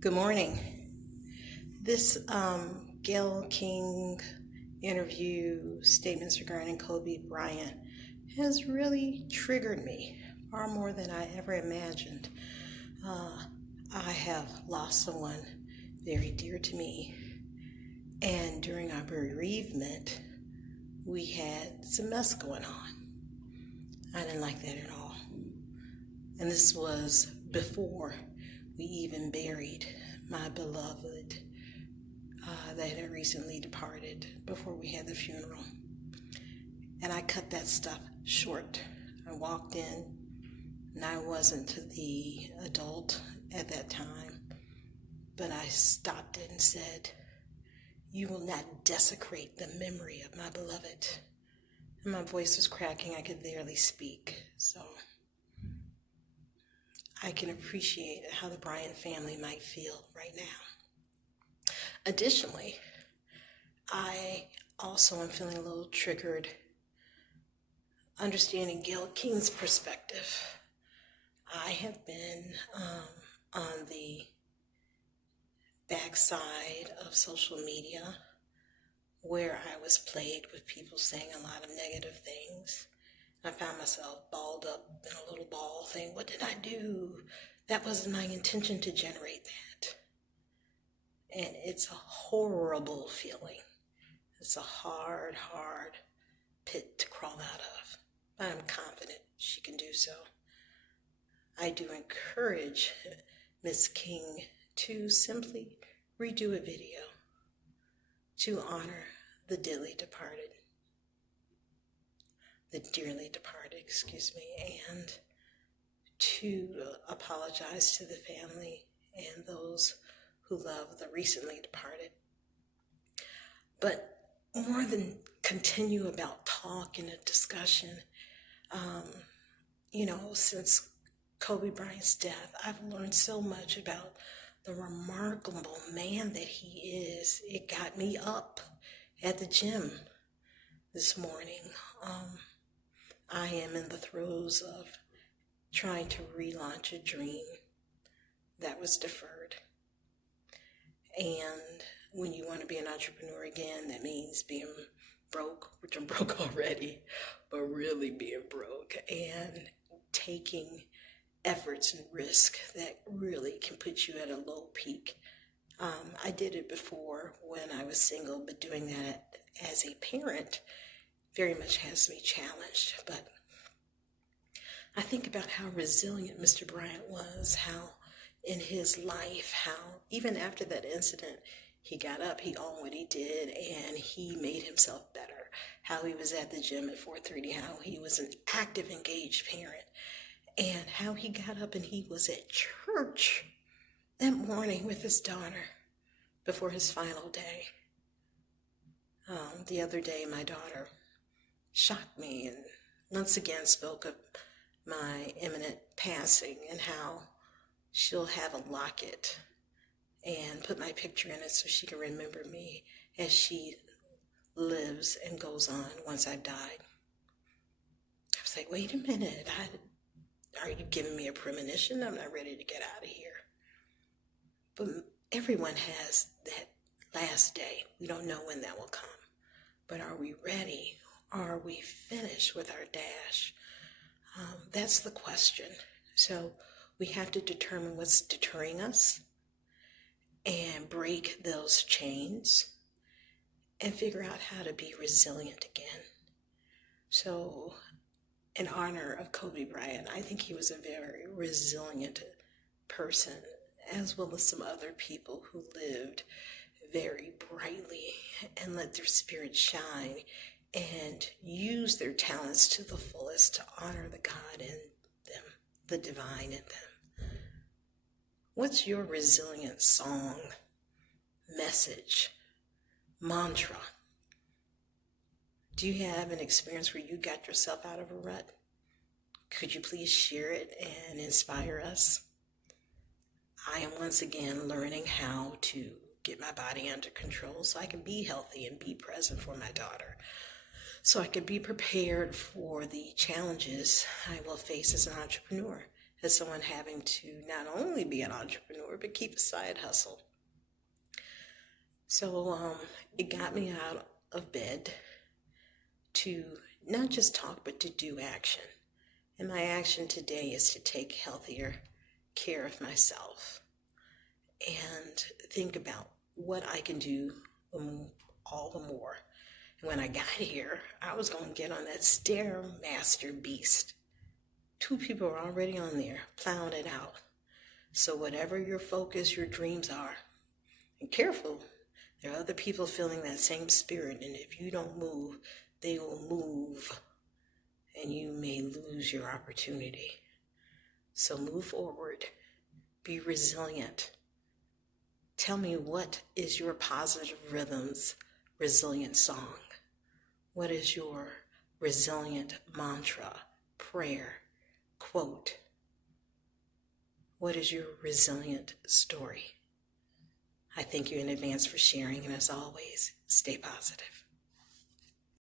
Good morning. This Gayle King interview, statements regarding Kobe Bryant, has really triggered me far more than I ever imagined. Uh, I have lost someone very dear to me, and during our bereavement, we had some mess going on. I didn't like that at all. And this was before we even buried my beloved that had recently departed, before we had the funeral. And I cut that stuff short. I walked in, and I wasn't the adult at that time, but I stopped it and said, "You will not desecrate the memory of my beloved." And my voice was cracking. I could barely speak. So I can appreciate how the Bryant family might feel right now. Additionally, I also am feeling a little triggered understanding Gayle King's perspective. I have been on the backside of social media where I was plagued with people saying a lot of negative things. I found myself balled up in a little ball saying, "What did I do? That wasn't my intention to generate that." And it's a horrible feeling. It's a hard pit to crawl out of. I'm confident she can do so. I do encourage Miss King to simply redo a video to honor the dearly departed, and to apologize to the family and those who love the recently departed. But more than continue about talk and a discussion, since Kobe Bryant's death, I've learned so much about the remarkable man that he is. It got me up at the gym this morning. I am in the throes of trying to relaunch a dream that was deferred. And when you want to be an entrepreneur again, that means being broke, which I'm broke already, but really being broke and taking efforts and risk that really can put you at a low peak. I did it before when I was single, but doing that as a parent very much has me challenged. But I think about how resilient Mr. Bryant was, how in his life, how even after that incident, he got up, he owned what he did, and he made himself better. How he was at the gym at 4:30, how he was an active, engaged parent, and how he got up and he was at church that morning with his daughter before his final day. The other day, my daughter shocked me and once again spoke of my imminent passing and how she'll have a locket and put my picture in it so she can remember me as she lives and goes on once I've died. I was like, wait a minute, are you giving me a premonition? I'm not ready to get out of here. But everyone has that last day. We don't know when that will come. But are we ready? Are we finished with our dash? That's the question. So we have to determine what's deterring us and break those chains and figure out how to be resilient again. So in honor of Kobe Bryant, I think he was a very resilient person, as well as some other people who lived very brightly and let their spirit shine and use their talents to the fullest to honor the God in them, the divine in them. What's your resilient song, message, mantra? Do you have an experience where you got yourself out of a rut? Could you please share it and inspire us? I am once again learning how to get my body under control so I can be healthy and be present for my daughter, so I can be prepared for the challenges I will face as an entrepreneur, as someone having to not only be an entrepreneur, but keep a side hustle. So it got me out of bed to not just talk, but to do action. And my action today is to take healthier care of myself and think about what I can do all the more. And when I got here, I was going to get on that Stairmaster beast. 2 people are already on there plowing it out. So whatever your focus, your dreams are, and careful, there are other people feeling that same spirit, and if you don't move, they will move, and you may lose your opportunity. So move forward, be resilient. Tell me, what is your Positive Rhythms resilient song? What is your resilient mantra, prayer, quote? What is your resilient story? I thank you in advance for sharing, and as always, stay positive.